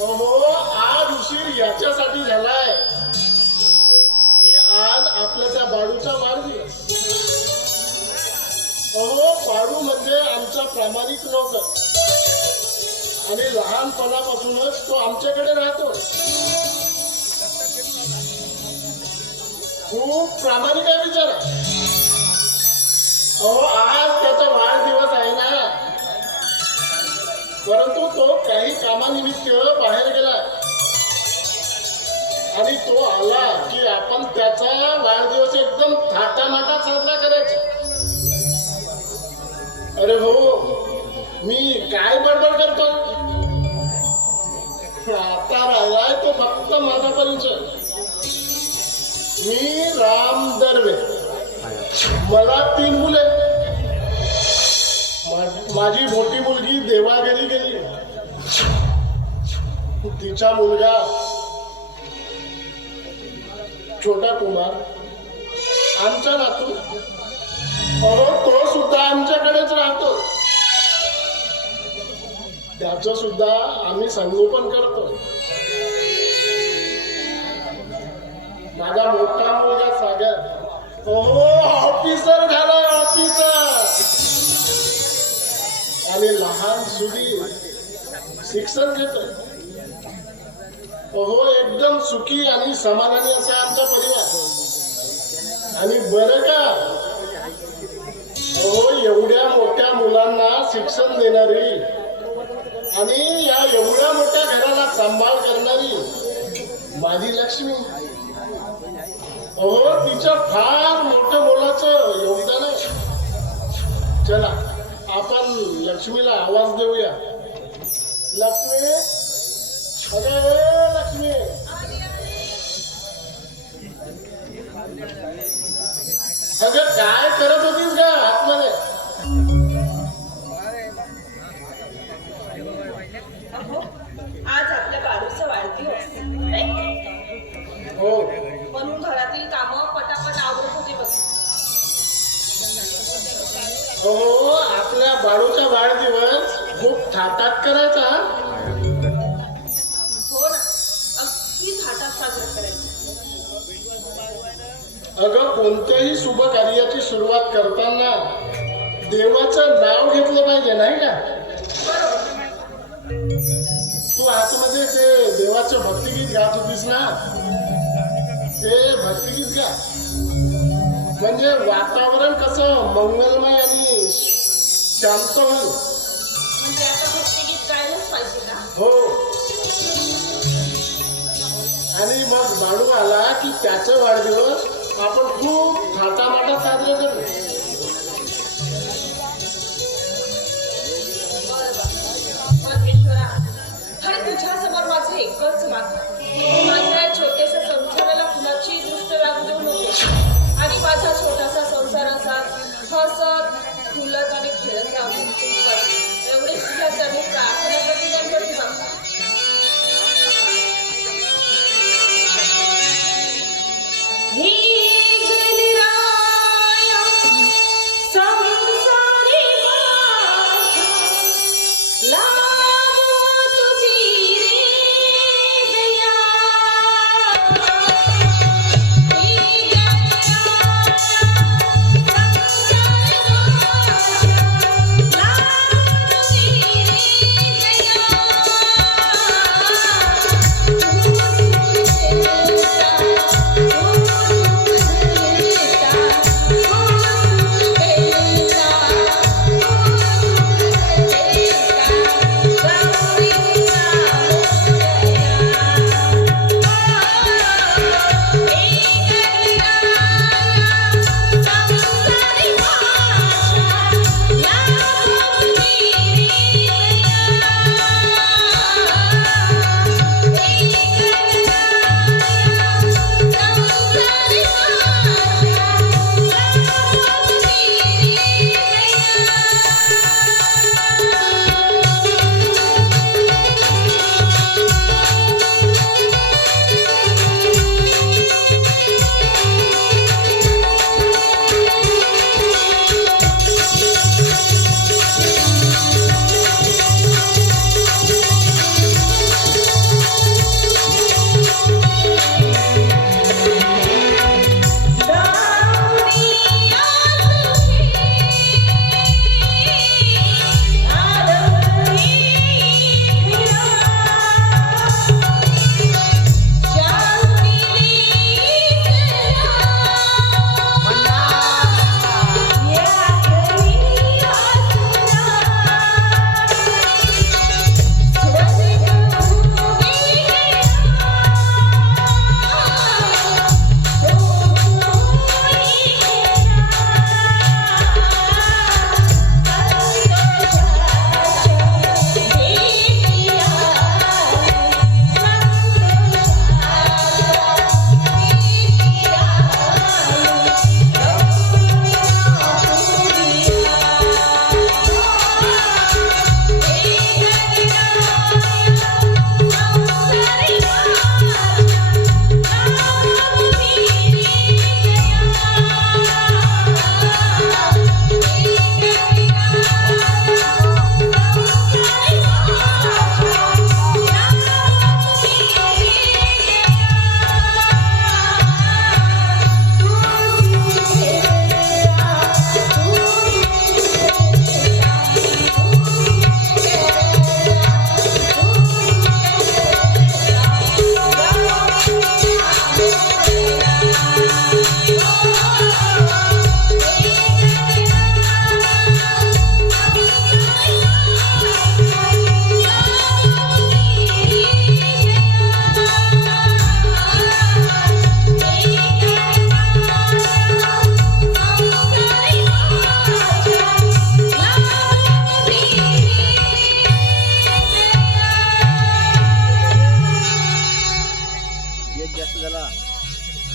हो, आज उशीर याच्यासाठी झालाय की आज आपल्या त्या बाळूचा वाढदिवस. अहो, बाळू म्हणजे आमचा प्रामाणिक नोकर आणि लहानपणापासूनच तो आमच्याकडे राहतो. खूप प्रामाणिक आहे बिचारा. अहो, आज त्याचा वाढदिवस आहे ना, परंतु तो काही कामानिमित्त बाहेर गेला आणि तो आला की आपण त्याचा वाढदिवस एकदम थाटामाटात साजरा करायचा. अरे हो, मी काय बडबड करतो. आता राहिलाय तो फक्त माझा परिचय. मी राम दर्वे. मला 3 मुले. माझी मोठी मुलगी देवाघरी गेली. तिचा मुलगा छोटा कुमार आमचा नातू. तो सुद्धा आमच्याकडेच राहतो. त्याचं सुद्धा आम्ही संगोपन करतो. माझा मोठा मुलगा सागर ऑफिसर झालाय, ऑफिसर. आणि लहान सुधीर शिक्षण घेतोय. एकदम सुखी आणि समाधानी असा आमचा परिवार. आणि बरं का, एवढ्या मोठ्या मुलांना शिक्षण देणारी आणि या एवढ्या मोठ्या घराला सांभाळ करणारी माझी लक्ष्मी. तिचं फार मोठं मोलाचं योगदान आहे. चला आपण लक्ष्मीला आवाज देऊया. लक्ष्मी, अरे लक्ष्मी. अगं काय करत होतीस का आतमध्ये? आज आपल्या बाळूचा वाढदिवस हो, म्हणून घरातील कामं पटापट आवडत होती बघ. आपल्या बाळूचा वाढदिवस खूप थाटात करायचा. हो ना, अगदी थाटात साजरा करायचा. अगं, कोणत्याही शुभ कार्याची सुरुवात करताना देवाचं नाव घेतलं पाहिजे, नाही का? तू आतमध्ये ते देवाचं भक्तिगीत गात होतीस ना, ते भक्तिगीत गा. म्हणजे वातावरण कसं मंगलमय आणि शांत होईल. म्हणजे आता भक्तिगीत गायलाच पाहिजे का? हो. आणि मग बाळू आला की त्याचा वाढदिवस आपण खूप थाटामाटात साजरे करू. परमेश्वरा, तुझ्या समोर माझं एकच मागणं. माझ्या छोट्याशा संसाराला कुणाची दृष्ट लागू देऊ नको आणि माझा छोटासा संसार असा हसत फुलत आणि खेळत राहू. एवढीच तुझ्या मी प्रार्थना करते गणपती बाप्पा.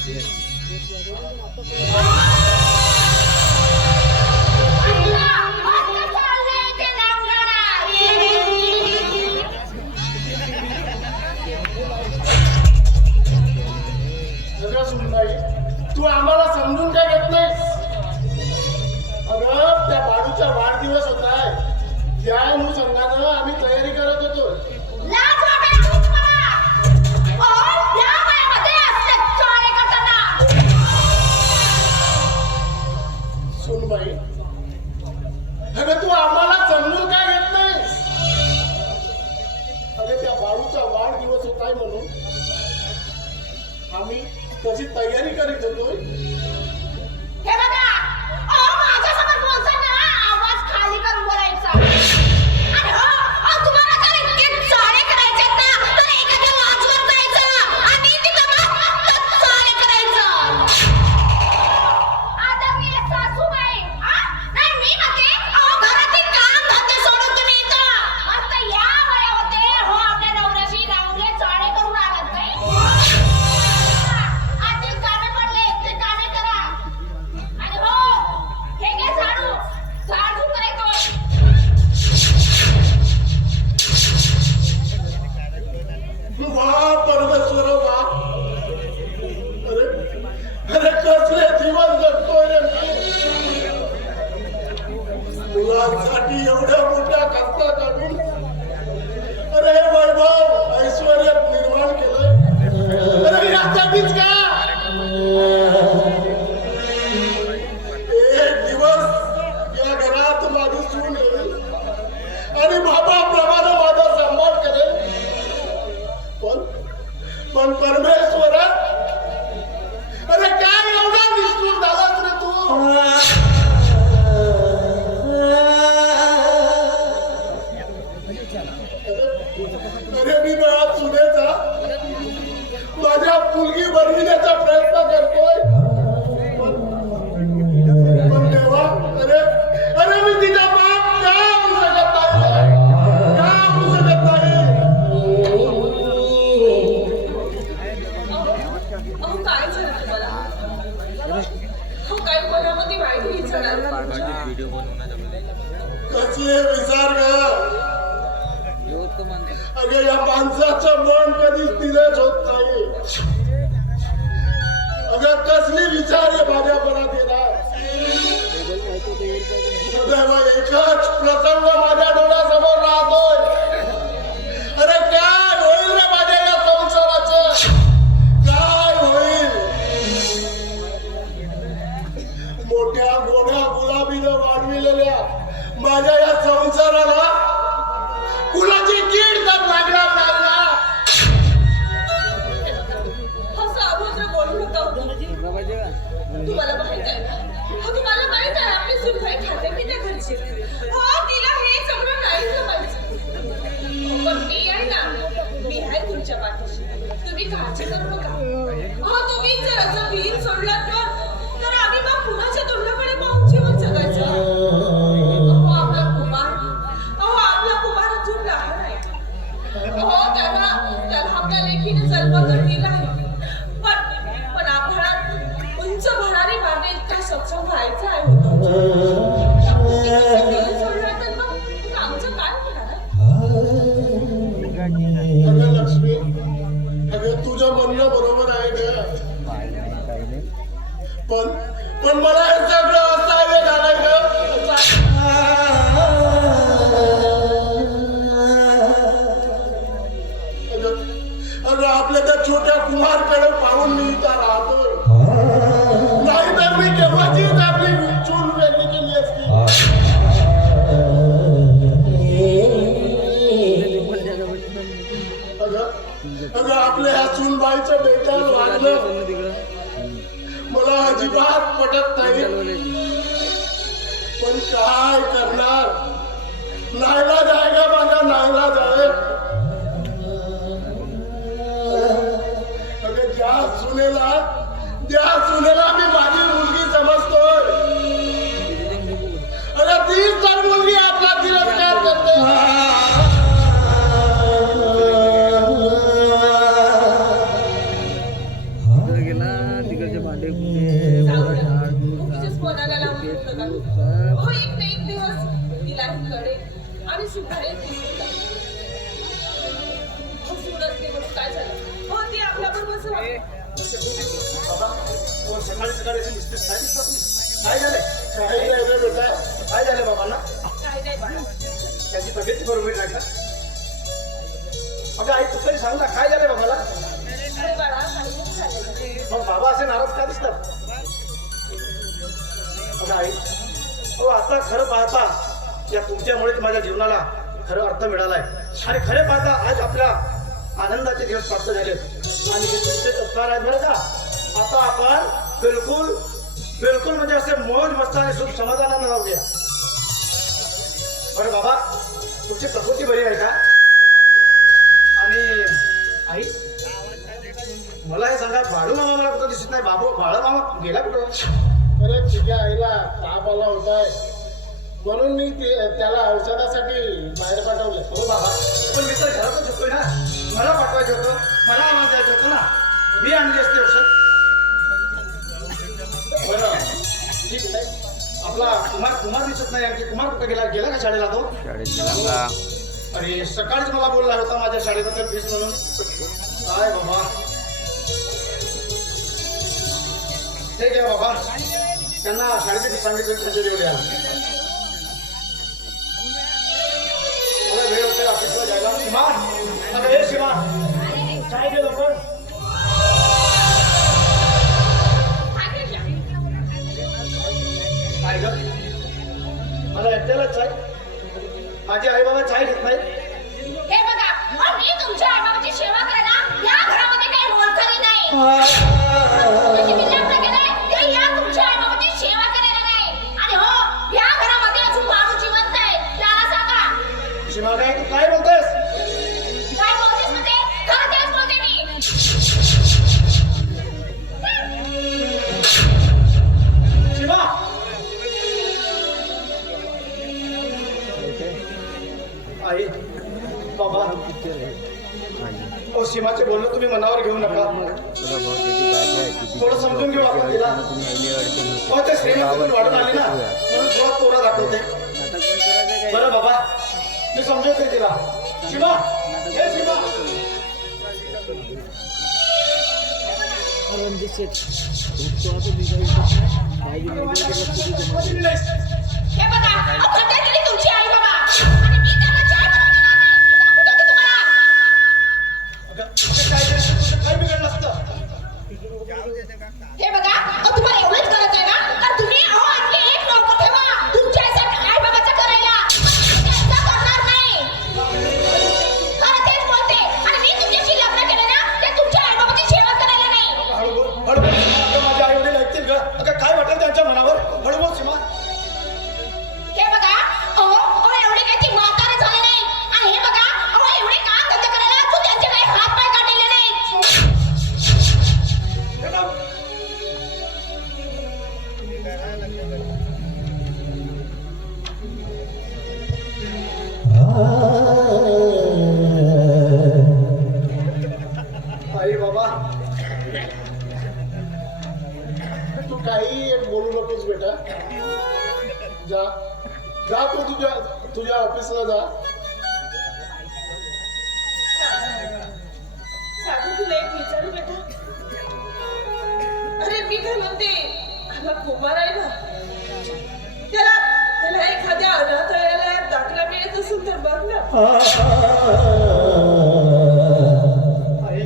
सगळं सुनबाई, तू आम्हाला समजून काय घेत नाहीस? अगं त्या बाळूचा वाढदिवस होता आहे, त्या अनुषंगानं आम्ही तयारी करत होतो. सुनबाई, अगं तू आम्हाला समजून काय घेत नाहीस? अगं त्या बाळूचा वाढदिवस होता म्हणून आम्ही तशी तयारी करीत होतो. हे बघा, माझ्यासमोर बोलताना आवाज खाली करून बोलायचा. आणि तुम्हाला जर इतके चाळे करायचे ना, तर एखाद्या लॉजवर जायचं आणि तिथं मस्त चाळे करायचं. आता मी एक सासूबाई, नाही मी म्हणते, घरातील काम धंदे सोडून तुम्ही इथं मस्त या वयामध्ये आपल्या नवऱ्याशी नवरे चाळे करून आलात काय? आधी कामे पडले ते कामे करा. आणि हे घे झाडू करायचं. वा परमेश्वर वा. अरे अरे कसले जीवन जगतोय रे मी. मुलांसाठी एवढ्या मोठ्या कष्ट काढून अरे हे वैभव ऐश्वर्य निर्माण केलं. अरे यासाठीच का एक दिवस या घरात माझी सून येईल आणि बाबाप्रमाणे माझा सांभाळ करेल. पण परमेश्वर, अरे काय एवढा निष्ठुर झालास रे तू. अरे मी माझ्या सुनेचा माझ्या मुलगी बनविण्याचा प्रयत्न करतोय. पण देवा, अरे अरे मी तिचा बाप का होऊ शकत नाही, का होऊ शकत नाही. अहो काय झालं तुम्हाला? अहो काय मनामध्ये वाईट विचार कसले विचार ग. अगं या माणसाचं मन कधी स्थिरच होत नाही. अगं कसले विचार आहे माझ्या मनात येणार. सदैव एकच प्रसंग माझ्या डोळ्यासमोर राहतोय. अरे काय होईल रे माझ्या या संसाराचं, काय होईल. मोठ्या गोड्या गुलाबीनं वाढविलेल्या माझ्या या संसाराला कुणाची कीड तर लागणार नाही ना. असं अभद्र बोलू नका. तुम्हाला माहित आहे, तुम्हाला माहित आहे आपली सुनबाई खाते पिते घरची. तिला हे सगळं नाही जमायचं. पण मी आहे ना, मी आहे तुमच्या पाठीशी. तुम्ही काळजी करू नका. तुम्ही जर असं वीर सोडलात तर आम्ही मग कुणाच्या तोंडाकडे पाहून जीवन जगायचं. आपला कुमार अजून लहान आहे. त्याला आपल्या लेखीने जन्म तर दिला आहे. पण आभाळात उंच भरारी मागे इतका सक्षम व्हायचा आहे. सोडला तर मग आमचं काय होणार आहे? अगं लक्ष्मी, अगं तुझं म्हणणं बरोबर आहे का. पण मला हे सगळं असावे झालंय ग. अगं आपल्या त्या छोट्या कुमारकडे पाहून मी इथं राहतोय. नाहीतर मी केव्हाचीच आपली चूल वेगळी केली असती. अगं आपल्या ह्या सुनबाईचं बेटा वागलं मला अजिबात पटत नाही. पण काय करणार, नाईलाज आहे का माझा, नाईलाज आहे. अगं ज्या सुनेला मी माझी मुलगी समजतोय, अगं तीच तर मुलगी आपला तिरस्कार करते. अहो, सकाळी सकाळी असे दिसतेस, काय दिसतात तुम्ही? काय झालंय? काही नाही रे बेटा. काय झालंय बाबांना? काय नाही बाळा. त्याची तब्येत बरोबर नाही का? अगं आई तू तरी सांग ना, काय झालंय बाबाला? अरे बाळा, काही नाही झालेलं. मग बाबा असे नाराज का दिसतात? अगं आई, अहो आता खरं पाहता या तुमच्यामुळेच माझ्या जीवनाला खरं अर्थ मिळालाय आणि खरे पाहता आज आपल्या आनंदाचे दिवस प्राप्त झाले आणि हे तुमचे उपकार आहेत बरं का. आता आपण बिलकुल बिलकुल म्हणजे असे मौज मस्ताने सुख समाधानानं राहूया. बरं बाबा, तुमची प्रकृती बरी आहे का? आणि आई मला हे सांगा, बाळू मामा मला कुठं दिसत नाही. बाळू मामा गेला कुठं? अरे तुझ्या आईला ताप आला होताय म्हणून मी त्याला औषधासाठी बाहेर पाठवलं. हो बाबा, पण मी तर घरातच होतोय ना. मला पाठवायचं होतं, मला आवाज द्यायचं होतं ना. मी आणली असते औषध. बरं ठीक आहे. आपला कुमार दिसत नाही. आणखी कुमार कुठे गेला का शाळेला तो? अरे सकाळीच मला बोलला होता माझ्या शाळेबद्दल फीस म्हणून. काय बाबा, ठीक आहे बाबा, त्यांना शाळेची फीस सांगितलं त्यांच्या जेवढे आला. वेळ होते ऑफिसला जायला. सीमा, अगं हे सीमा, काय केलं पण? काय ग, मला एकट्याला चाय? माझे आई बाबा चाय घेत नाही. हे बघा, अहो, मी तुमच्या आईबाबाची सेवा करायला या घरामध्ये काही मोलकरी नाही. म्हणजे मी लग्न केलंय, ते या तुमच्या आईबाबाची सेवा करायला नाही. आणि हो, या घरामध्ये अजून माणूस जिवंत आहे, त्याला सांगा. सीमा, काय तू काय बोलतेस? काय बोलतेस म्हणजे? खरं तेच बोलते मी. सीमा, आई बाबा, ओ सीमाचे बोलणं तुम्ही मनावर घेऊ नका. थोडं समजून घेऊ आपण तिला. हो, ते श्रीमंतीतून वाढून आली ना, म्हणून थोडा तोरा दाखवते. बरं बाबा, मी समजवते तिला. सीमा, हे सीमा. हे बघा, अहो, खड्डे केली तुमची आई बाबा. आणि मी त्यांना चाय बनवून देणार नाही. मी सांगून देते तुम्हाला. अगं, तुझं काय झालं? तुझं काय बिघडलं असतं? हे बघा, अहो, तुम्हाला एवढंच करायचं आहे ना, तर तुम्ही अहो आणखी एक नोकर ठेवा तुमच्या आई बाबाचं करायला. मी त्यांचं करणार नाही. खरं तेच बोलते. आणि मी तुमच्याशी लग्न केलं ना, ते तुमच्या आई बाबाची सेवा करायला नाही. हळू बोल, हळू बोल. अगं, माझे आई वडील ऐकतील का? अगं, काय वाटेल त्यांच्या मनावर? हळू बोल सीमा. हे बघा, अहो एवढे काही ती म्हातारे झाले नाही. आणि हे बघा, अहो एवढे काम धंदे करायला तू त्यांचे काही हात पाय काढलेले नाही. हे बघ. आई बाबा, तू काही एक बोलू नकोस बेटा. जा जा, तू तुझ्या ऑफिसला जा. साधू, तुला एक विचारू बेटा? अरे मी काय म्हणते, हा कुमार आहे ना, त्याला एखाद्या अनाथालयात दाखला मिळत असेल तर बघ ना. आई,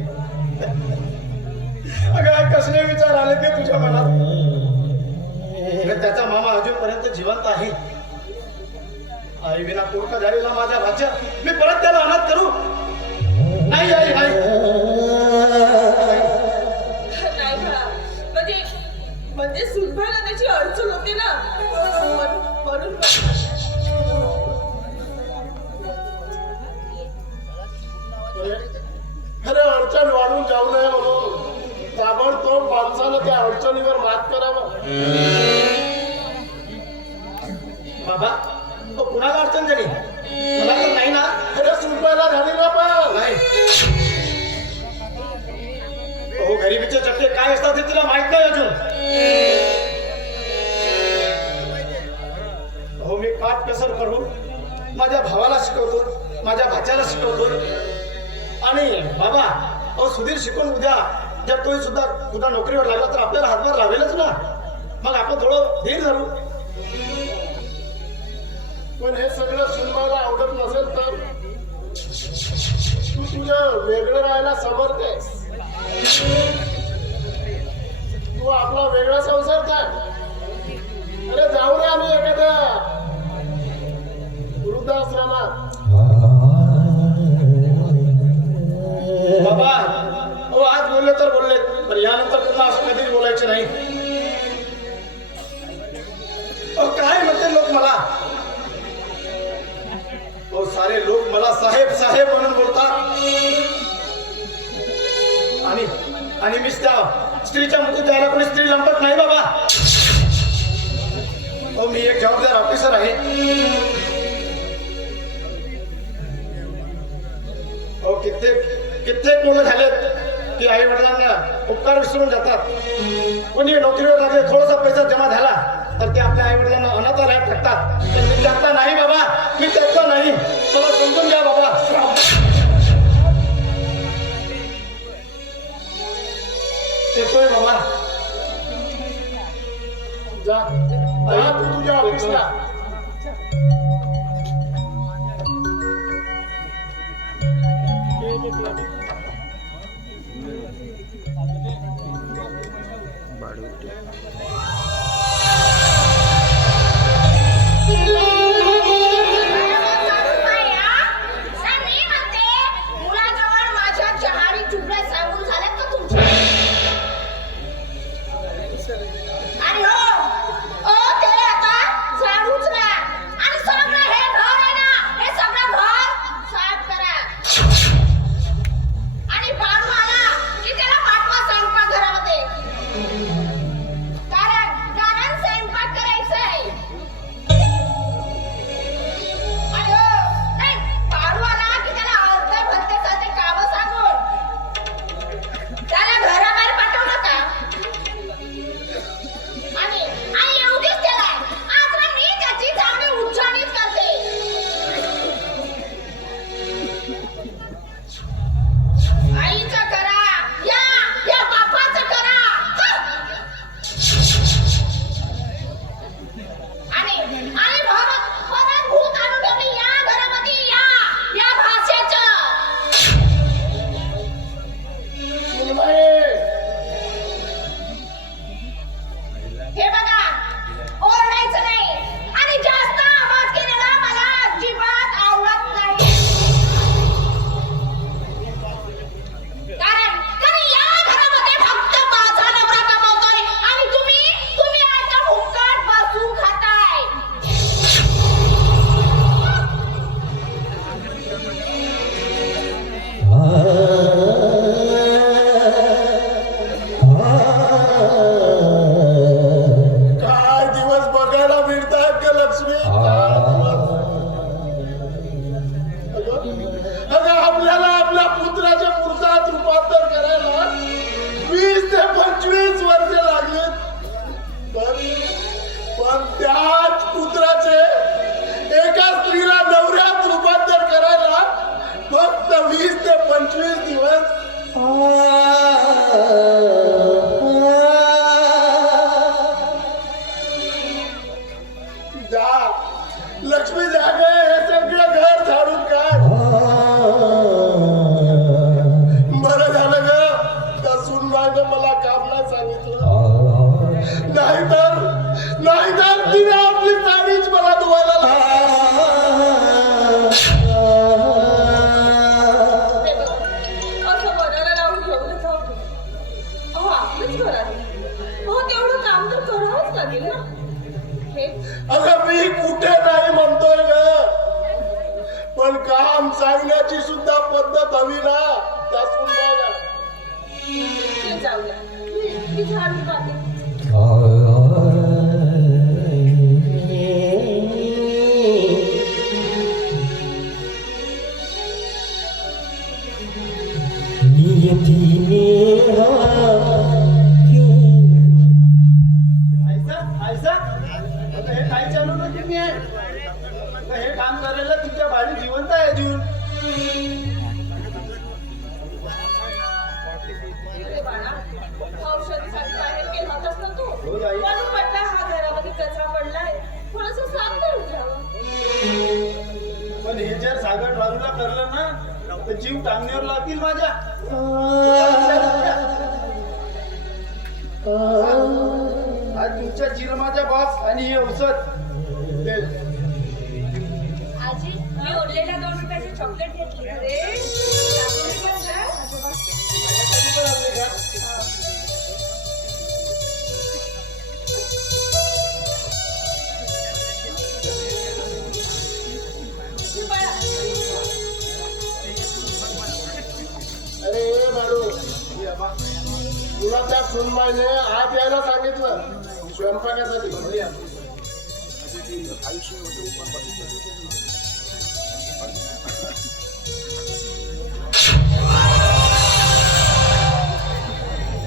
अगं कसले विचार आले ते तुझ्या मनात? अगं, त्याचा मामा अजूनपर्यंत जिवंत आहे. आई विना पोरका झालेला माझा राज्य मी परत त्याला अनाथ करू? नाही आई, नाही. नाही बाळा, म्हणजे सुनबाईला त्याची अडचण होते ना, म्हणून अरे अडचण वाढून जाऊ नये म्हणून ताबडतोब माणसानं त्या अडचणीवर मात करावं. बाबा, तो कुणाला अडचण झाली? मला तर नाही ना. अरे सुनबाईला झाली ना पण. नाही. हो, गरिबीचे चटके काय असतात हे तिला माहित नाही अजून. हो, मी पाठ कसर करू माझ्या भावाला शिकवतो, माझ्या भाच्याला शिकवतो. आणि बाबा, अहो सुधीर शिकून उद्या जर तोही सुद्धा तुझा नोकरीवर लागला तर आपल्याला हातभार लावेलच ना. मग आपण थोडं धीर धरू. पण हे सगळं सुनबाईला आवडत नसेल तर तू तुझं वेगळं राहायला समर्थ आहेस. तू आपला वेगळा संसार कर. अरे जाऊ रे आम्ही एखाद्या वृद्धाश्रमात. बाबा हो आज बोलले तर बोलले, पण यानंतर पुन्हा असं कधीच बोलायचे नाही. काय म्हणते लोक मला, सारे लोक मला साहेब साहेब म्हणून बोलतात. आणि मीच त्या स्त्रीच्या मुठी द्यायला कोणी स्त्री लंपट नाही बाबा. मी एक जबाबदार ऑफिसर आहे. कित्येक मुलं झालेत की आई वडिलांना उपकार विसरून जातात. कोणी नोकरीवर लागले, थोडासा पैसा जमा झाला तर ते आपल्या आई वडिलांना अनाथालयात टाकतात. पण मी त्यातला नाही बाबा, मी त्यातला नाही. मला समजून घ्या बाबा. येतोय बाबा. जा तू तुझ्या ऑफिसला. मुलाजवळ माझ्या चहारी चुगड्या सांगून झाल्यात का तुमच्या? आणि हो ते आता झाडूच ना, आणि सगळं हे घर आहे ना, हे सगळं घर साफ करा. आणि बाळू आला की त्याला पाठवा स्वयंपाकघरामध्ये. कारण स्वयंपाक करायचा आहे. आणि हो नाही, बाळू आला की त्याला अर्धे भलते सारखे कामं सांगून त्याला घराबाहेर पाठवू नका. आणि येऊ देच त्याला. आज ना मी त्याची चांगली उज्जवणीच करते. आईचं करा, या बापाचं करा. आणि परत भूत आणून ठेवली या घरामध्ये, या भाषेचं. सुनबाई, हे बघा, ओरडायचं नाही आणि जास्त आवाज केलेला मला अजिबात आवडत नाही. कारण या घरामध्ये फक्त माझा नवरा कमवतोय आणि तुम्ही आता फुकट बसून खाताय. काय दिवस बघायला मिळतात का लक्ष्मी? अगं आपल्याला आपल्या पुत्राच्या पुरुषात रूपांतर करायला 20 ते 25 वर्ष लागलीत. पण त्याच पुत्राचे एका स्त्रीला नवऱ्यात रूपांतर करायला फक्त 20 ते 25 दिवस. जा लक्ष्मी, जागे हे सगळं घर झाडून काढ. बरं झालं ग त्या सुनबाईने मला काम नाही सांगितलं. नाहीतर तिने आपली साडीच मला धुवायला असं मनाला लावून घेऊन जाऊ दे. अहो आपलंच घर आहे. अहो तेवढं काम तर करावंच लागेल ना. हे अगं मी कुठे नाही म्हणतोय ग, पण काम सांगण्याची सुद्धा पद्धत हवी ना त्या सुनबाईला. ते जाऊ द्या, मी झाडून काढते. आता हे काय चालू ना तुम्ही हे काम करायला तुमच्या बाजू जिवंत आहे अजून. अरे बाळा, जीव टांगण्यावर लागतील माझ्या. आज तुमच्या चिरमाच्या बास आणि हे औषध आजी मी ओढलेल्या 2 रुपयाचे चॉकलेट घेतली रे. अरे बाळू, तुला त्या सुनबाईने आत यायला सांगितलं स्वयंपाकासाठी.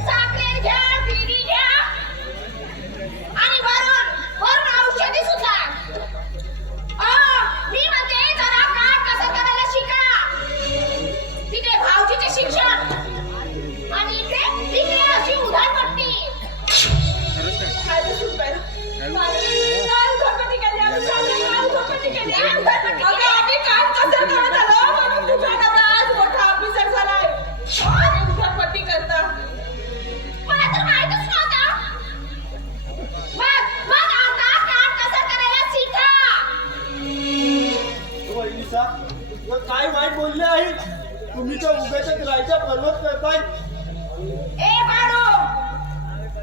चॉकलेट घ्या, बिडी घ्या आणि वरून औषधी सुद्धा. मी म्हणते जरा काम कसं करायला शिका. तिथे भाऊजीचे शिक्षण आणि इथे अशी उधारपट्टी. काय ते सुनबाई? काल घरपट्टी केली आम्ही सगळे, काल घरपट्टी केली. अगं आम्ही काम कसं करत आलो म्हणून तुझा नवरा आज मोठा ऑफिसर झालाय आणि घरपट्टी करता. मला तर माहितच नव्हतं. मग आता काम कसं करायला शिका. वहिनीसा काय वाईट बोलले आहेत तुम्ही? तर उभ्याच्या राहायच्या पर्वत करताय. ए बाळू,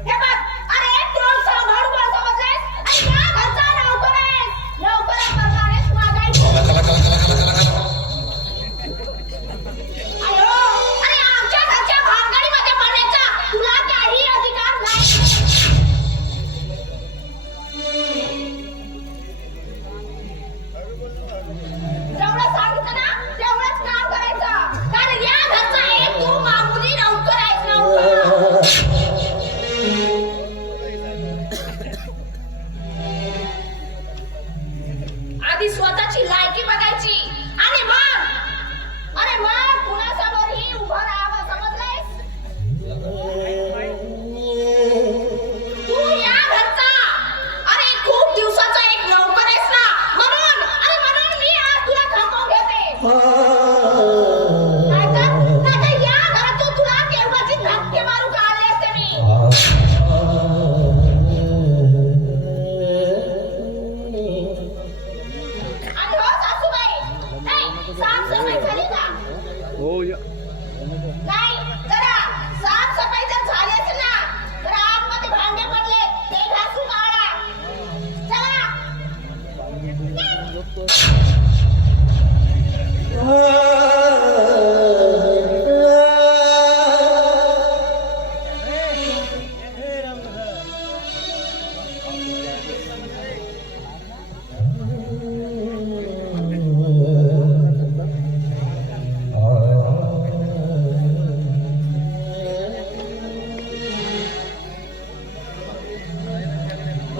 हे बघ, अरे तू सांभाळून बोल समजलेस. आणि या घरचा नोकर आहेस. लवकरच करणार आहेस माझा अयो, अरे आमच्या घरच्या भानगडीमध्ये पडायचा तुला काही अधिकार नाही. जेवढं सांगितलं ना तेवढंच काम करायचं. कारण या घरचा एक तू मामुली नोकर आहेस. नोकर आधी स्वतःची लायकी बघायची आणि मग कुणासमोरही उभं राहावं. समजलंयस? तू या घरचा अरे खूप दिवसाचा एक नोकर आहेस ना, म्हणून मी आज तुला थांबवून घेते. नाहीतर या घरातून तुला केव्हाची धक्के मारू काढले असते मी. आणि हो सासूबाई, नाही साफसफाई झाली का? नाही, जरा साफसफाई जर झाली असेल ना तर आतमध्ये भांडे पडले ते घासून काढा. चला.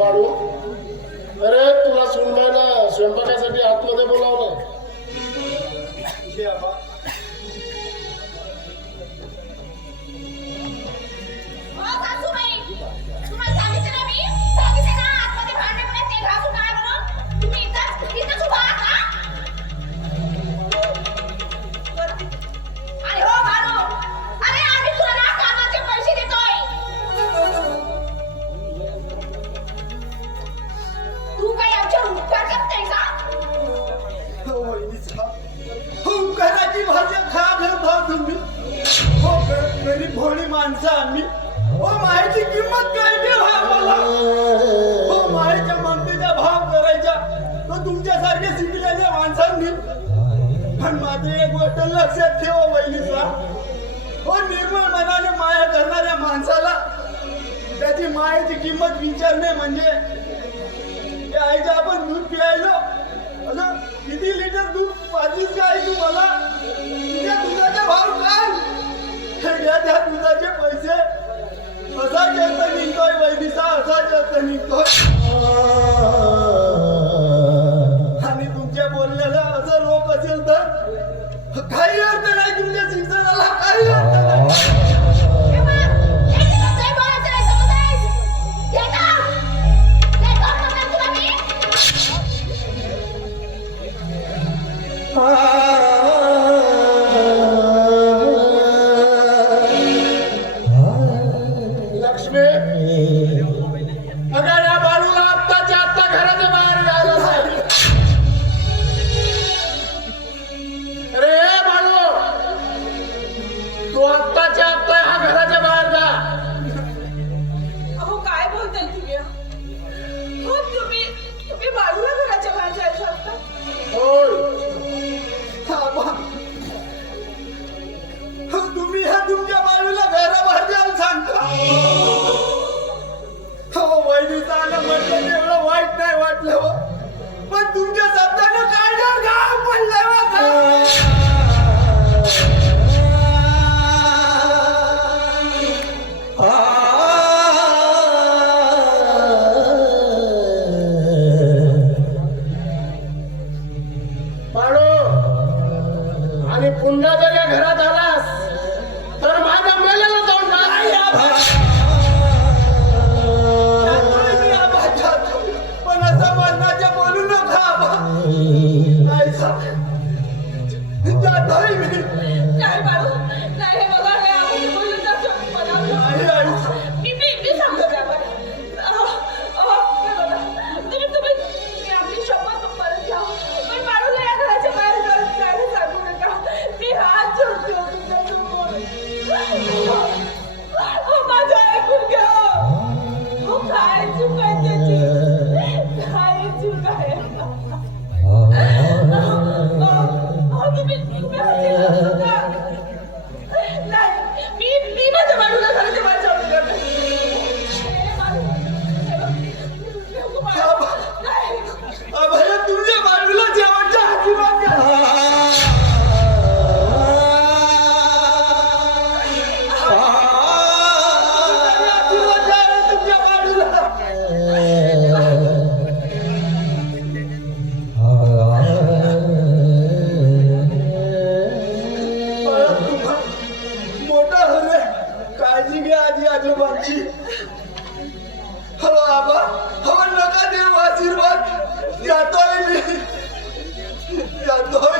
बाळू, अरे तुला सुनबाईला स्वयंपाकासाठी आतमध्ये बोलावलं. हे आबा, हो सासूबाई, तुम्हाला सांगितलं ना मी, सांगितलं ना आतमध्ये भांडे पडले ते घासून काढा म्हणून. तुम्ही इथंच उभा आहात ना? आणि हो बाळू, अरे आम्ही तुला ना कामाचे पैसे देतोय. तू काही आमच्यावर उपकार करतेय का? वहिनीसा उपकाराची भाषा खा घरता तुम्ही. हो गरीब भोळी माणसं आम्ही. हो मायेची किंमत काय ठेवा आम्हाला. हो मायेच्या ममतेचा भाव करायचा तो तुमच्यासारख्या शिकलेल्या माणसांनी. पण मात्र एक गोष्ट लक्षात ठेवा वहिनीसा, हो निर्मळ मनाने माया करणाऱ्या माणसाला त्याची मायेची किंमत विचारणे म्हणजे त्या आईचं आपण दूध प्यायलो. अगं किती लिटर दूध पाजीस काय तू मला? तुझ्या दुधाचा भाव काय? हे घ्या त्या दुधाचे पैसे. असा जास्त निघतोय वैदिसा, असा जास्त निघतोय. आणि तुमच्या बोलण्याला असं रोख असेल तर काही अर्थ नाही. तुमच्या शिक्षणाला काही अर्थ नाही. हे बघ, हे दिवस काही बोलायचं नाही, समजलंयस? हे काम करणार तुला मी. आ माझं ऐकून घ्या. अहो, काय चूक आहे त्याची? काय चूक आहे? अहो, तुम्ही हसू नका. नाही, मी माझ्या बाजूला झालं ते वाचवलं नाही. अभय तुझ्या बाजूला जेवणच्या हाकीमात तुमच्या बाजूला मोठा होणे काळजी घ्या आजी आजोबांची. हो आबा हो नका देऊ आशीर्वाद जातोय मी जातोय.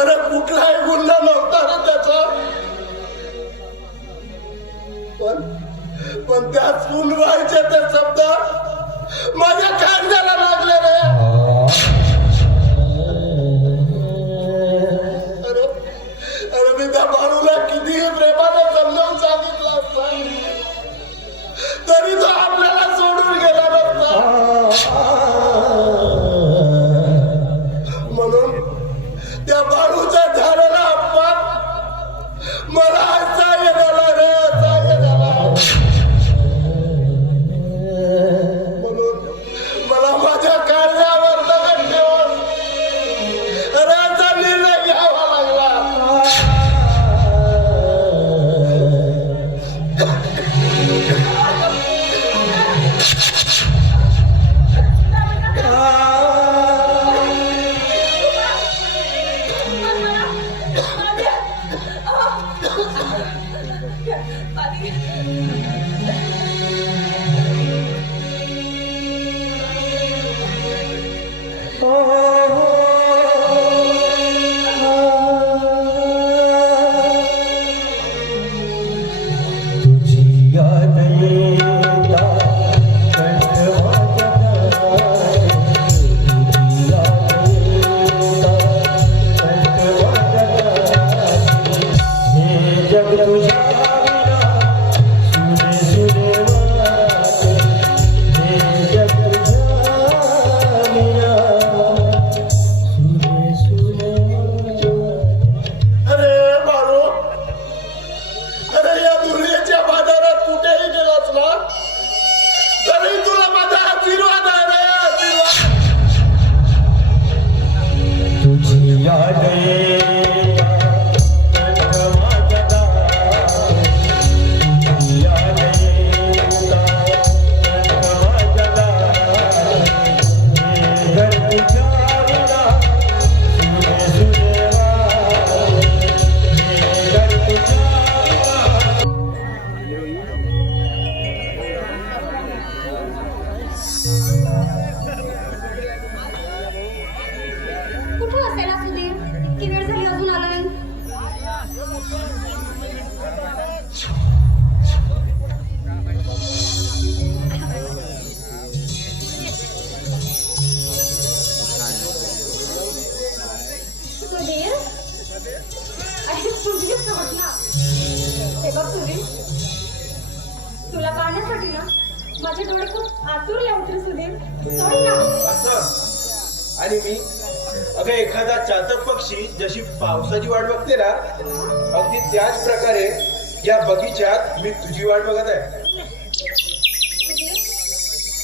अरे कुठलाही गुन्हा नव्हता ना त्याचा. पण त्या सुनवाईचे ते शब्द माझ्या कांद्याला लागले रे. अरे मी त्या बाळूला कितीही प्रेमाने समजावून सांगितलं असतं तरी तो आपल्याला सोडून गेला नसता. म्हणून त्या बाळूचा झालेला अपमान मला असह्य झाला रे, असह्य झाला. कुठं असेल हा सुधीर? इतकी वेळ झाली अजून आला नाही. सुधीर? अरे सुधीर सोड ना. हे बघ सुधीर, तुला पाहण्यासाठी ना माझे डोळे खूप आतुरले होते सुधीर. सोड ना. असं आणि मी अगं एखादा चातक पक्षी जशी पावसाची वाट बघते ना, अगदी त्याच प्रकारे या बगीच्यात मी तुझी वाट बघत आहे. सुधीर,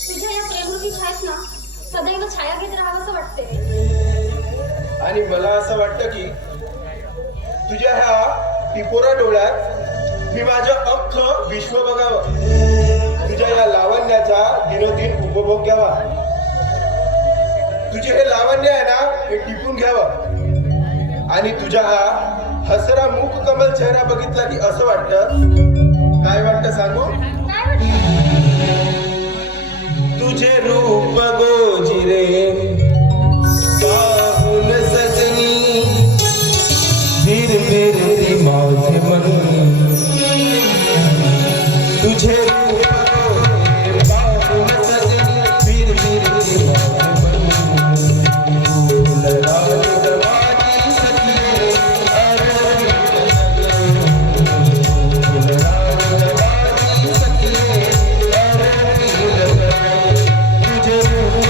तुझ्या या प्रेमरूपी छायेत ना सदैव छाया घेत राहावं असं वाटते. आणि मला असं वाटतं की तुझ्या ह्या टिपोरा डोळ्यात मी माझं अख्खं विश्व बघावं, तुझ्या या लावण्याचा दिनोदिन उपभोग घ्यावा. तुझे हे लावण्य आहे ना, हे टिपून घ्यावं. आणि तुझा हा हसरा मुख कमल चेहरा बघितला की असं वाटतं, काय वाटतं सांगू? काय वाटतं? तुझे रूप गोजिरे पाहून सजनी फिर मेरे माझे मन, तुझे रूप गोजिरे पाहून सजनी फिर मेरे माझे मन. फूल राग जवानी सखी अरे फूल राग जवानी सखी अरे तुझे रूप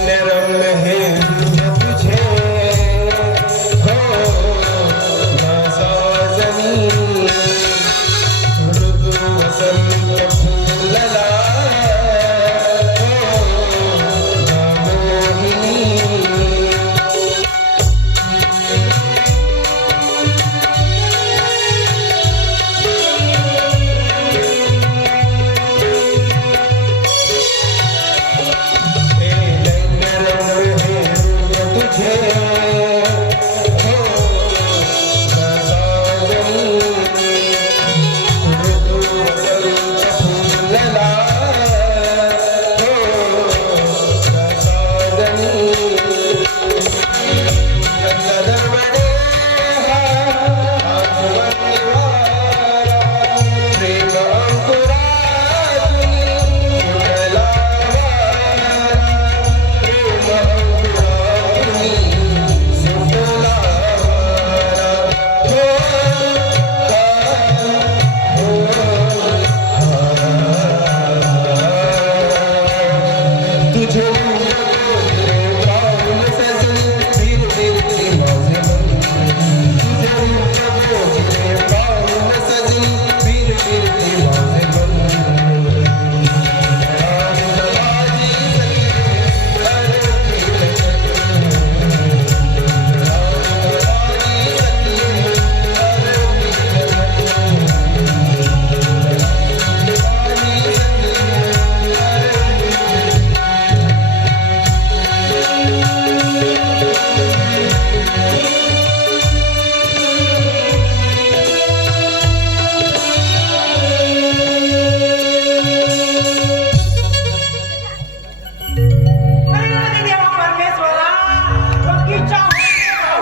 दैन्य रंग हे तुझे हो ना साजनी ऋतू वसंत फुलला हो ना मोहिनी अरे देवा परमेश्वरा चौकीच्या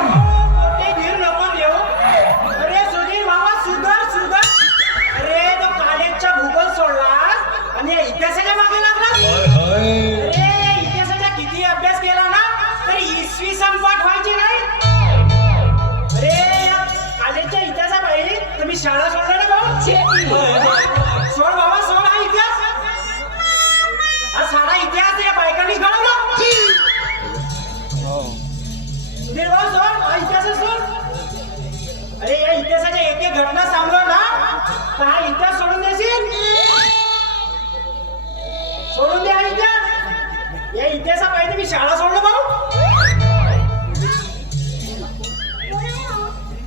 मोठे धीर नको देऊ. अरे सुधीर मामा सुधर सुधर. अरे तो कॉलेजचा भूगोल सोडलास आणि या इतिहासाच्या मागे लागलास. अरे या इतिहासाचा किती अभ्यास केला ना तरी इसवी सन पाठ व्हायची नाही. अरे या कॉलेजच्या इतिहासापायी तुम्ही शाळा सोडला ना भाऊ. सोड बाबा सोड हा इतिहास. हा सारा इतिहास या बायकांनी घडवला. सुधीर भाऊ सोड हा इतिहास सोड. अरे या इतिहासाच्या एक एक घटना सांगलो ना तर हा इतिहास सोडून देशील. सोडून दे हा इतिहास. या इतिहासापायी मी शाळा सोडलो भाऊ.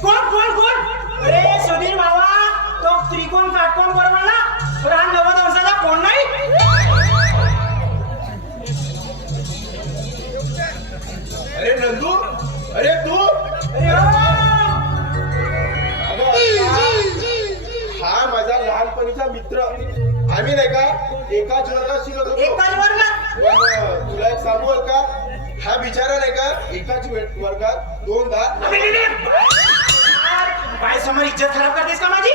कोण कोण कोण. अरे सुधीर बाबा तो त्रिकोण काटकोण बरोबर ना पण हा 90 वर्षाचा कोण नाही. अरे नंदू, अरे तू अरे हो. हा माझा लहानपणीचा मित्र. आम्ही नाही का एकाच वर्गात शिकत होतो. एकाच वर्गात. पण तुला एक सांगू का, हा बिचारा नाही का एकाच वर्गात दोनदा. बाय समोर इज्जत खराब करतेस का माझी.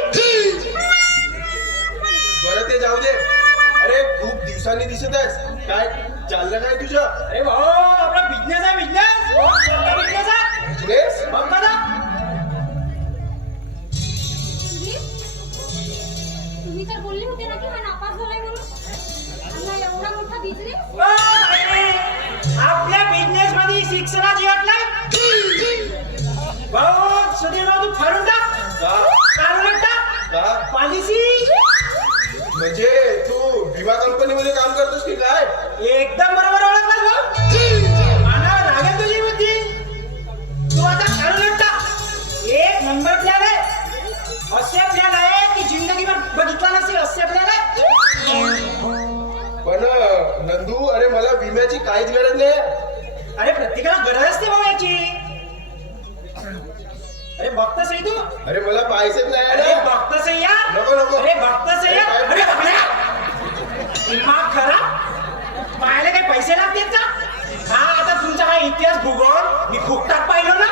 बरं ते जाऊ दे. अरे खूप दिवसांनी दिसत आहेस. काय चाललं काय तुझं. अरे भाऊ आपला बिझनेस आहे बिझनेस. बिझनेस आहे बिझनेस. बघ का. तुम्ही तर बोलले होते ना की हा नापास झालाय म्हणून. आणि हा एवढा मोठा बिझनेस. आपल्या बिझनेस मध्ये शिक्षणाची अट नाही. भाऊ सुधीर भाऊ तू फाडून टाक. का काढून टाक का पॉलिसी. म्हणजे तू विमा कंपनीमध्ये काम करतोस की काय. एकदम बरोबर ओळखलास भाऊ. मानावर लागेल तुझी बुद्धी. तू आता काढून टाक. एक नंबर प्लॅन आहे. असे प्लॅन आहे की जिंदगीभर बघितला नसेल. असे प्लॅन आहे. पण नंदू अरे मला विम्याची काहीच गरज नाही. अरे प्रत्येकाला गरज असते भाऊ याची. अरे बघतस तू. अरे मला पाहायचंच नाही. अरे बघतस या. नको नको. अरे बघतस या. अरे बघण्या. दिमाग खराब. पाहायला काही पैसे लागतात का. हा आता तुमचा हा इतिहास भूगोल मी फुकटात पाहिलो ना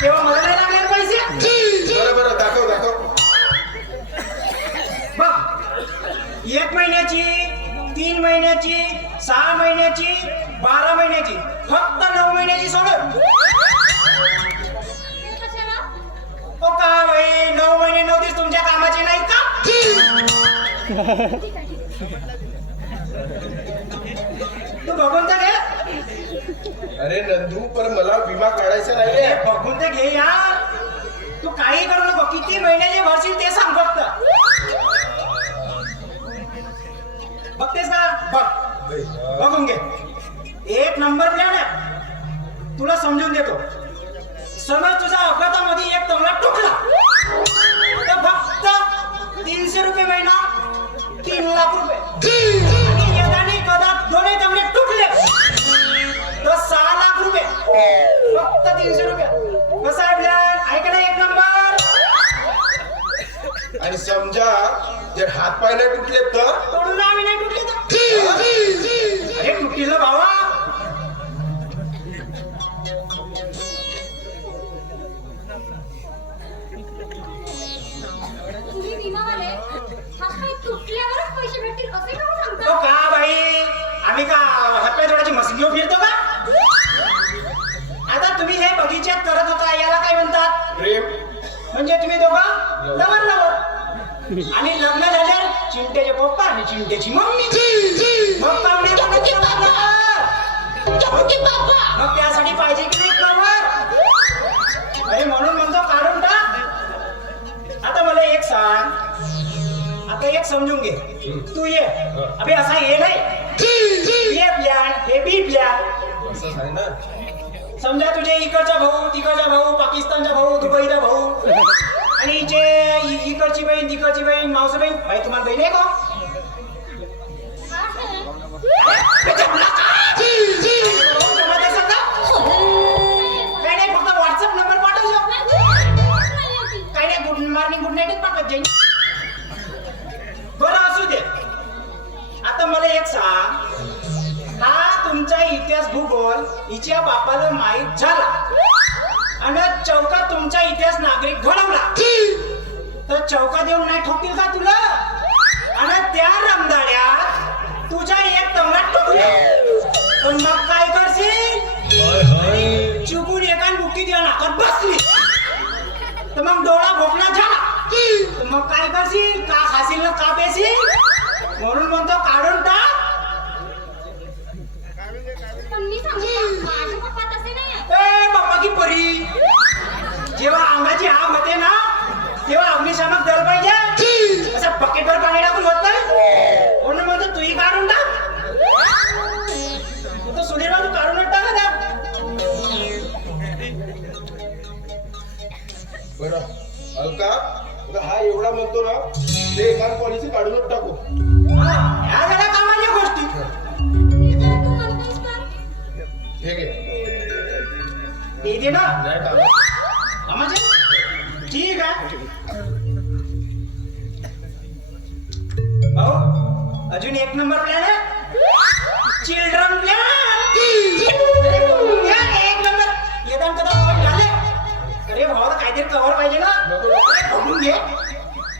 तेव्हा मला नाही लागले पैसे. बरं बरं दाखव दाखव. बघ 1 महिन्याची 3 महिन्याची 6 महिन्याची 12 महिन्याची फक्त 9 महिन्याची सोडून. हे कशाला. ओ का भाई 9 महिने 9 दिवस तुमच्या कामाचे नाही का. ठीक आहे. तू बघून तर घे. अरे नंदू पण मला विमा काढायचा अरे नाहीये. बघून ते घे यार. तू काही करू नको. किती महिन्याचे भरशील ते सांग फक्त. बघतेस का? बघ. बघून घे. एक नंबर प्लॅन आहे. तुला समजून देतो. समज तुझा अपघातामध्ये एक तंगडा तुटला तर फक्त 300 रुपये महिना, 3 लाख रुपये. आणि यदानी कदाच दोन्ही तंगडे तुटले तर 6 लाख रुपये. फक्त 300 रुपये. कसं आहे प्लॅन? ऐक ना, एक नंबर. आणि समजा जर हात पाय नाही तुटले तर तोडून आम्ही नाही तुटले तर. अरे तुटतील ना भावा. तुम्ही विमावाले हातपाय तुटल्यावरच पैसे भेटतील असे का तो सांगता? का बाई, आम्ही का हातपाय जोडायची मशीन घेऊन फिरतो का? आता तुम्ही हे बगीच्यात करत होता याला काय म्हणतात? प्रेम. म्हणजे तुम्ही दोघं लवर लवर. आणि लग्न झाल्यावर चिंट्याचे पप्पा आणि चिंट्याची मम्मी. मग पाहुणे चुकी बाबा. मग त्यासाठी पाहिजे की नाही कवर? अरे म्हणून म्हणतो काढून टाक. आता मला एक सांग. आता एक समजून घे. तू ये. अबे असा ये नाही. ये प्लॅन, हे बी प्लॅन. असं आहे ना. समजा तुझे इकडचा भाऊ, तिकडचा भाऊ, पाकिस्तानचा भाऊ, दुबईचा भाऊ आणि इकडची बहीण, तिकडची बहीण, मावशी बहीण. भाई तुम्हाला बहीण आहे का? जमत असेल ना? काय नाही, फक्त व्हॉट्सअप नंबर पाठवજો. काय नाही, गुड मॉर्निंग गुड नाईटच पाठवत जाईल. बरं असू दे. आता मला एक सांग. हा तुमचा इतिहास भूगोल हिच्या बापाला माहित झाला आणि चौकात तुमचा इतिहास नागरिक घडवला तर चौकात येऊन नाही ठोकतील का तुला? आणि त्या रमदाड्यात तुझ्या एक तंगडा ठोकले तर मग काय करशील? चुकून एका बुक्कीत या नाकात बसली तर मग डोळा भोकणा झाला तर मग काय करशील? का खाशील ना का पेशील? म्हणून म्हणतो काढून टाक. पण मी सांगू का? माझे पप्पा तसे नाही आहे. ए बाप्पा की परी, जेव्हा अंगाची आग होते ना तेव्हा अग्निशामक दल पाहिजे. असं बकेटवर पाणी टाकून होत नाही. म्हणून म्हणतो तूही काढून टाक. तो सुधीर तू काढूनच टाका त्या. बरं अलका, आता हा एवढा म्हणतो ना ते एका पॉलिसी काढूनच टाकू. ह्या झाल्या कामाच्या गोष्टी. जरा तू म्हणतोस तर. हे घे. ते दे ना नाही टाकू. कामाचे. ठीक आहे भाऊ. अजून एक नंबर प्लॅन आहे. Children plan. एक नंबर. येताना कदा कवर झाले. अरे भावाला काहीतरी कवर पाहिजे ना. नको. अरे बघून घे.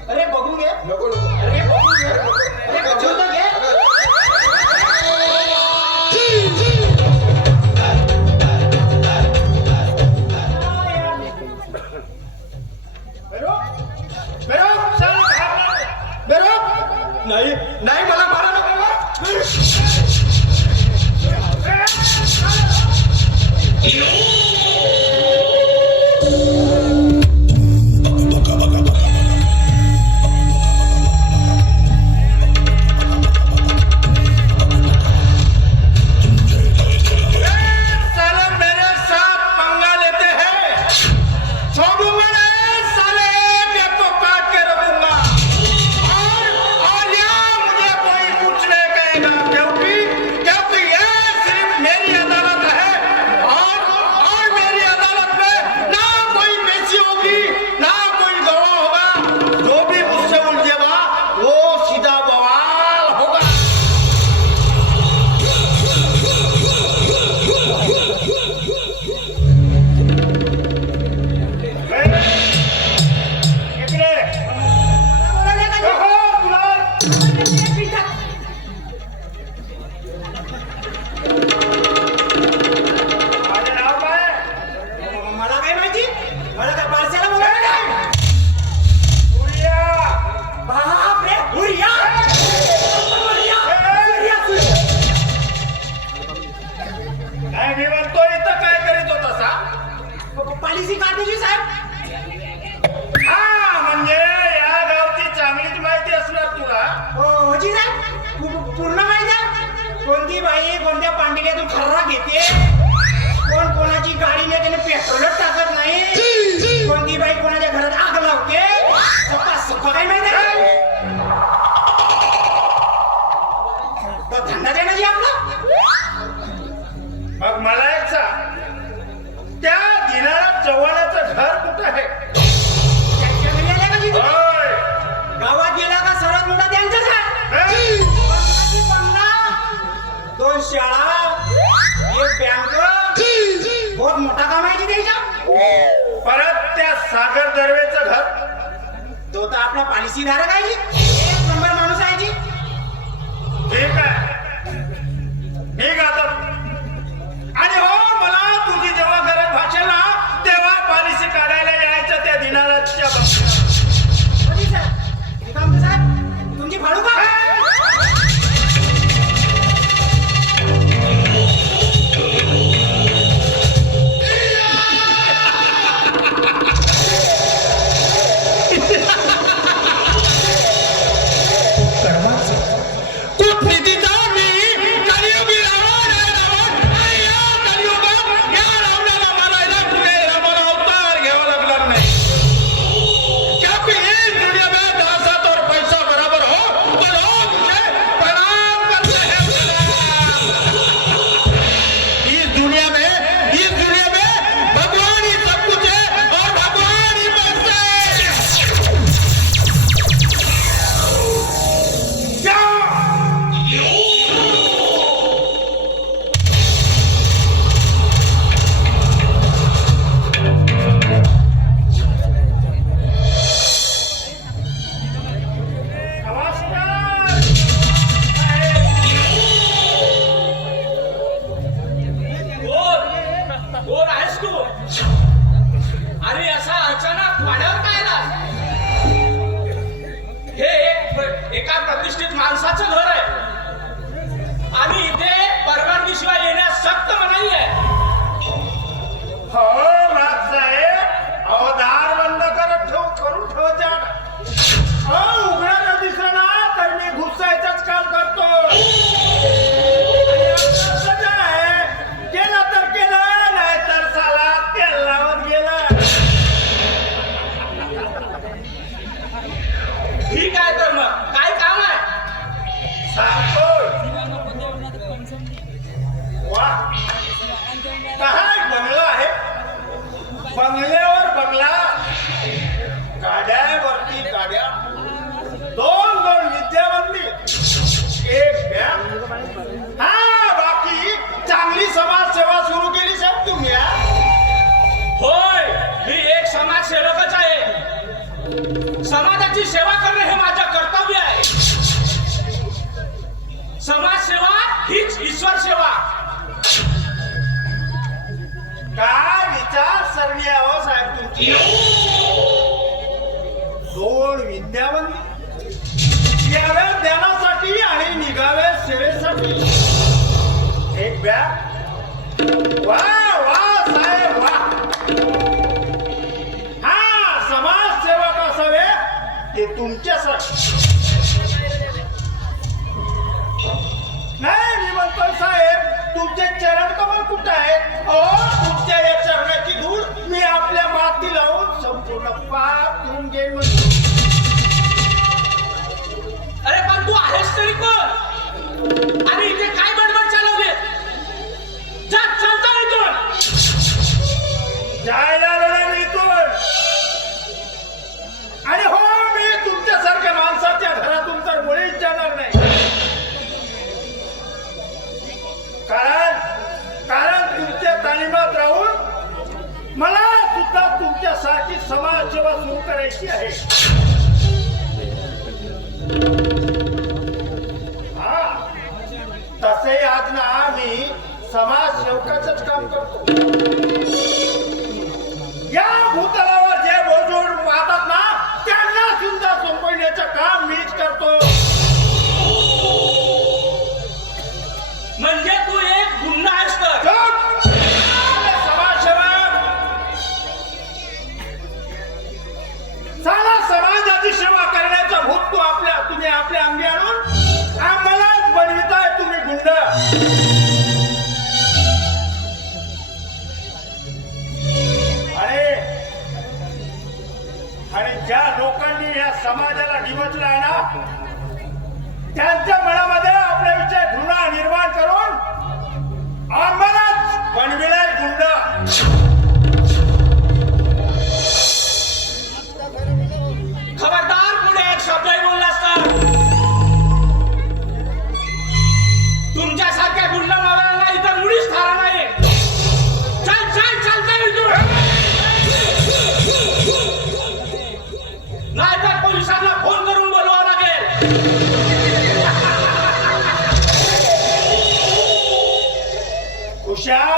अरे बघून घे. नको नको. अरे बघून घे. अरे बघून तर घे. नाही नाही मला मारा नका. पॉलिसी काढण्याची साहेब. हा म्हणजे या गावची चांगलीच माहिती असणार तुला. होजी साहेब पूर्ण माहिती आहे. कोणती बाई कोणत्या पांडिल्यातून खर्रा घेते, कोण कोणाची गाडी नाही त्याने पेट्रोलच टाकत नाही, कोणती बाई कोणाच्या घरात आग लावते, सगळं काय माहिती आहे. तो धंदा देणार जी आपला. मग मला एक सांग, त्या दिनाराम चव्हाणाचं घर कुठं आहे? त्यांच्या घरी आल्या का तिथे? होय. गावात गेला का सर्वात मोठा त्यांचाच आहे. हे? बंगला, 2 शाळा, 1 बँक, बहुत मोठा काम आहे की त्याच्या. परत त्या सागर दर्वेचं घर. तो तर आपला पॉलिसीधारक आहे जी. 1 नंबर माणूस आहे जी. ठीक आहे, ठीक आता. आणि हो, मला तुझी जेव्हा गरज भासेल ना तेव्हा पॉलिसी काढायला यायचं त्या दिनाराच्या बंगल्यावर. कधी साहेब? हे काम तर साहेब तुमची फाडू का? कोण आहेस तू? अरे असा अचानक वाड्यावर काय आलास? हे एका प्रतिष्ठित माणसाचं घर आहे आणि इथे परवानगीशिवाय येण्यास सक्त मनाई आहे. हो साहेब, अहो दार बंद करून ठेवत्या. हो उघड्याला दिसलं ना तर मी घुसायचंच काम करतो. आणि असं आहे, केलं तर केलं, नाही तर साला तेल लावत गेलं. ठीक आहे तर मग काय काम आहे? सांगतो. वा, काय बंगला आहे, बंगल्यावर बंगला, गाड्यावरती गाड्या, 2 विद्यामंदिर, 1 बँक. हा, बाकी चांगली समाजसेवा सुरू केली साहेब तुम्ही. होय, मी एक समाजसेवकच आहे. समाजाची सेवा करणे हे माझं कर्तव्य आहे. समाजसेवा हीच ईश्वर सेवा. काय विचारसरणी आहे हो साहेब तुमची. 2 विद्यामंदिर, यावे ज्ञानासाठी आणि निघावे सेवेसाठी, 1 बँक. वा वा साहेब वा. हा, समाजसेवक असावे ते तुमच्यासाठी. नाही, मी म्हणतो साहेब, तुमचे चरण कमल कुठं आहेत? तुमच्या या चरणाची धूळ मी आपल्या माती लावून संपूर्ण पाप धुवून घेईन म्हणतो. अरे पण तू आहेस तरी कोण? आणि इथे काय बडबड चालवली? जा, चालता इथून. जायला लागला मी इथून. आणि हो, मी तुमच्यासारख्या माणसाच्या घरातून तर मुळीच जाणार नाही. कारण तुमच्या तालिमात राहून मला सुद्धा तुमच्यासारखी समाजसेवा सुरू करायची आहे. हा, तसे आज ना मी समाजसेवकाचंच काम करतो. या भूतलावर जे बोलून वाहतात ना त्यांना सुद्धा संपवण्याचं काम मीच करतो. म्हणजे तू एक गुन्हा आहेस तर? समाजसेवक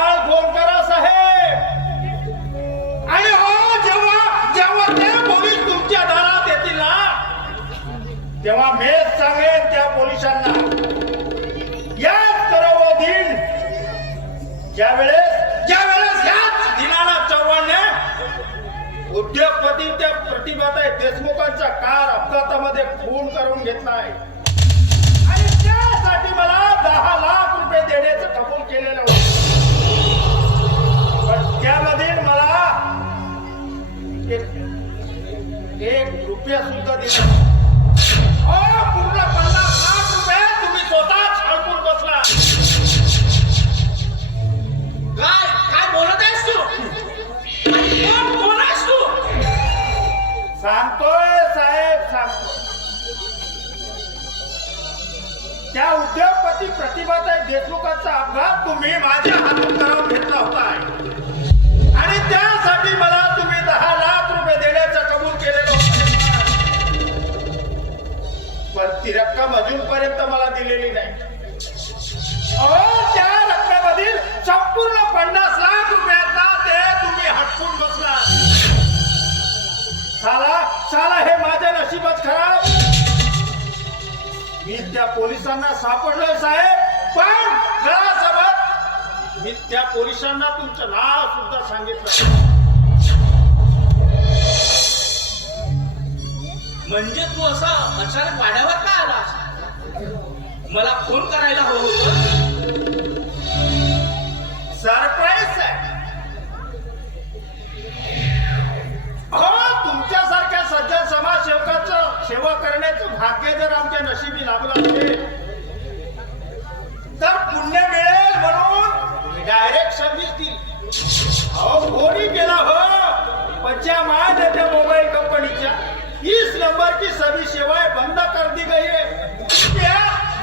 तात्काळ फोन करा साहेब. आणि हो जेव्हा जेव्हा ते पोलीस तुमच्या दारात येतील ना तेव्हा मीच सांगेन त्या पोलिसांना याच तरवधीन ज्यावेळेस याच दीनानाथ चव्हाणने उद्योगपती त्या प्रतिभाताई देशमुखांचा कार अपघातामध्ये खून करून घेतलाय आणि त्यासाठी मला 10 लाख रुपये देण्याचं कबूल केलेलं होतं. पण त्यामधील मला एक रुपया सुद्धा दिला. पूर्ण 50 लाख रुपये तुम्ही स्वतःच हडपून बसला. काय बोलत आहेस तू? कोण आहेस तू? सांगतोय साहेब सांगतोय. त्या उद्योगपती प्रतिभाताई देशमुखांचा अपघात तुम्ही माझ्या हातून करून घेतला होता आणि त्यासाठी मला तुम्ही 10 लाख रुपये देण्याचं कबूल केलेलं होतं. पण ती रक्कम अजूनपर्यंत मला दिलेली नाही. त्या रकमेमधील संपूर्ण 50 लाख रुपयातला ते तुम्ही हटकून बसला. साला हे माझ्या नशीबच खराब. मी त्या पोलिसांना सापडलोय साहेब. पण घरासोबत मी त्या पोलिसांना तुमचं नाव सुद्धा सांगितलं. म्हणजे तू असा अचानक वाड्यावर का आलास? मला फोन करायला हवं होतं. सरप्राईज आहे. तुमच्यासारख्या सज्जन समाजसेवकाचं सेवा करण्याचं भाग्य जर आमच्या नशिबी लाभलं असेल तर पुण्य मिळेल म्हणून डायरेक्ट सर्व्हिस दिली. फोनही केला हो पंचा माय मोबाईल कंपनीच्या 20 नंबर की सभी सेवाएं बंद कर दी गई है.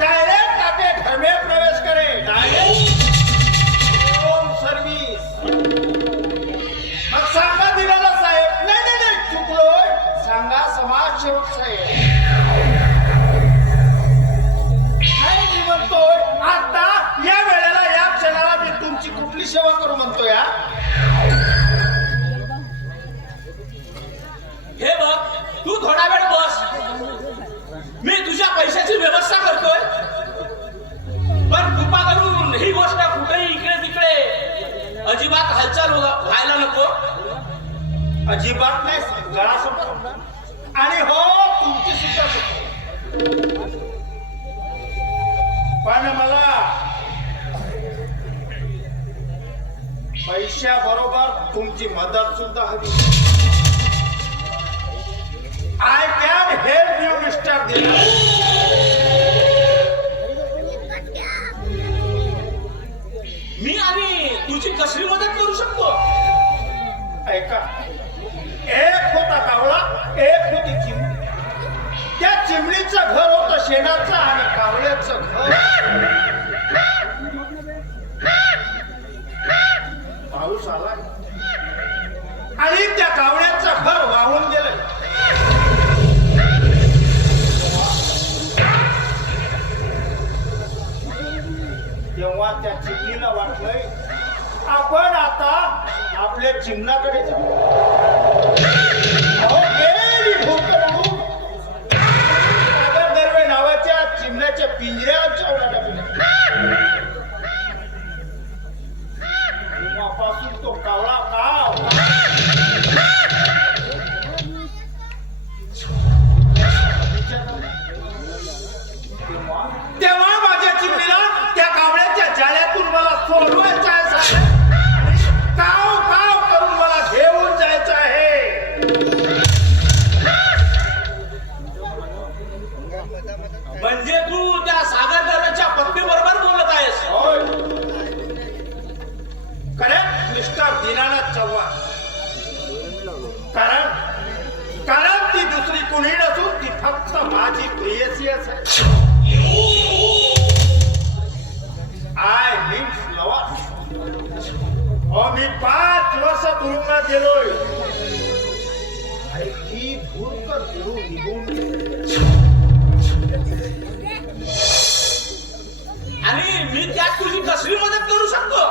डायरेक्ट आके घर में प्रवेश करे. Direct home service. मग सांगा दिलेला साहेब. नाही चुकलोय. सांगा समाजसेवक साहेब. नाही मी म्हणतोय आता या वेळेला या क्षणाला मी तुमची कुठली सेवा करू म्हणतोय. हे बघ, तू थोडा वेळ बस. मी तुझ्या पैशाची व्यवस्था करतोय. पण कृपा करून ही गोष्ट कुठेही इकडे तिकडे अजिबात हालचाल व्हायला नको. अजिबात नाही. गळा सुटतो. आणि हो तुमची सुद्धा सुटतो. पण मला पैशाबरोबर तुमची मदत सुद्धा हवी. I can help you mister दिना. मी आणि तुझी कसली मदत करू शकतो? ऐका. एक होता कावळा, एक होती चिमणी. त्या चिमणीचं घर होतं शेणाचं आणि कावळ्याचं घर. पाऊस आला आणि त्या कावळ्याचं घर वाहून गेलं. तेव्हा त्या चिमणीला वाटलंय आपण आता आपल्या चिमणाकडे जाऊ. गेली भूक सागर दर्वे नावाच्या चिमण्याच्या पिंजऱ्याच्या उड्या टाकल्या. तेव्हापासून तो कावळा काव तेव्हा माझ्या चिमणीला त्या कावळ्याच्या जाळ्यातून मला सोडवायचं आहे. काव काव करून मला घेऊन जायचं आहे. म्हणजे तू त्या सागर दर्वेच्या पत्नी बरोबर बोलत आहेस? होय. Correct mister Dinanath Chavan. कारण ती दुसरी कुणी नसून ती फक्त माझी प्रेयसी आहे. I means lover. मी 5 वर्ष तुरुंगात गेलोय आणि ती भूरकर फिरून निघून गेली. आणि मी त्यात तुझी कसली मदत करू शकतो?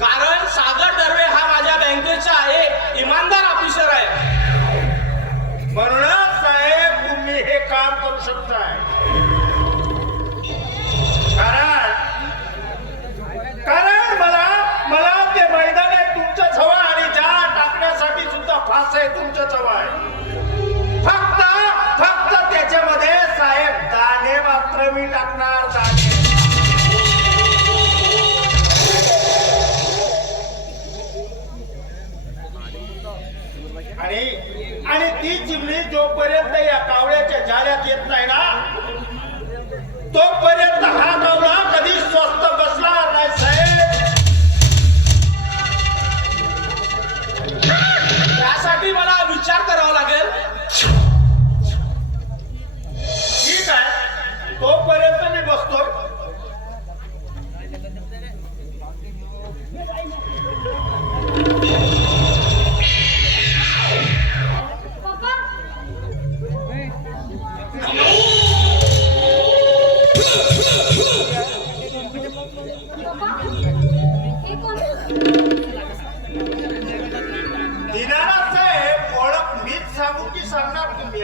कारण सागर दर्वे हा माझ्या बँकेचा एक इमानदार ऑफिसर आहे. म्हणूनच साहेब तुम्ही हे काम करू शकताय. कारण मला ते मैदान आहे तुमच्या जवळ आणि ज्या टाकण्यासाठी सुद्धा फास आहे तुमच्या जवळ. फक्त त्याच्यामध्ये साहेब दाणे मात्र मी टाकणार. दाणे आणि ती चिमणी जोपर्यंत या कावळ्याच्या जाळ्यात येत नाही ना तोपर्यंत हा कावळा कधी स्वस्त बसणार नाही साहेब. त्यासाठी मला विचार करावा लागेल. ठीक आहे तोपर्यंत मी बसतोय. पप्पा पप्पा हे कोण दिनानाथ साहेब ओळख मीच सांगू की सांगणार तुम्ही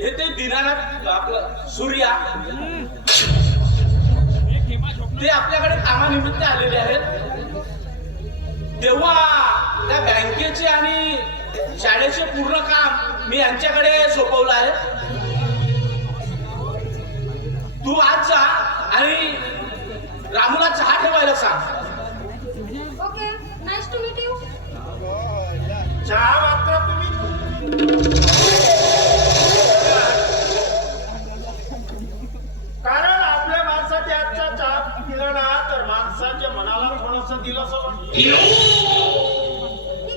हे ते दीनानाथ आपलं सूर्या ते आपल्याकडे कामानिमित्त आलेले आहेत. तेव्हा त्या बँकेचे आणि शाळेचे पूर्ण काम मी यांच्याकडे सोपवलं आहे. तू आज जा आणि रामूला चहा ठेवायला सांग. Okay nice to meet you. चहा मात्र तुम्ही कारण आपल्या माणसाच्या आजचा चहा पिला ना तर माणसाच्या मनाला थोडंसं दिलं असं वाटतं. ठीक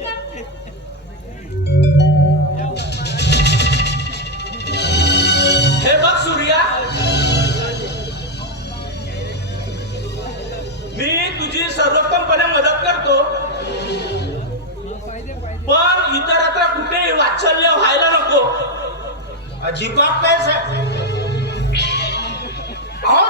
आहे. हे बघ सूर्या, मी तुझी सर्वोत्तमपणे मदत करतो पण इतरत्र कुठेही वात्सल्य व्हायला नको. अजिबात नाही साहेब. अहो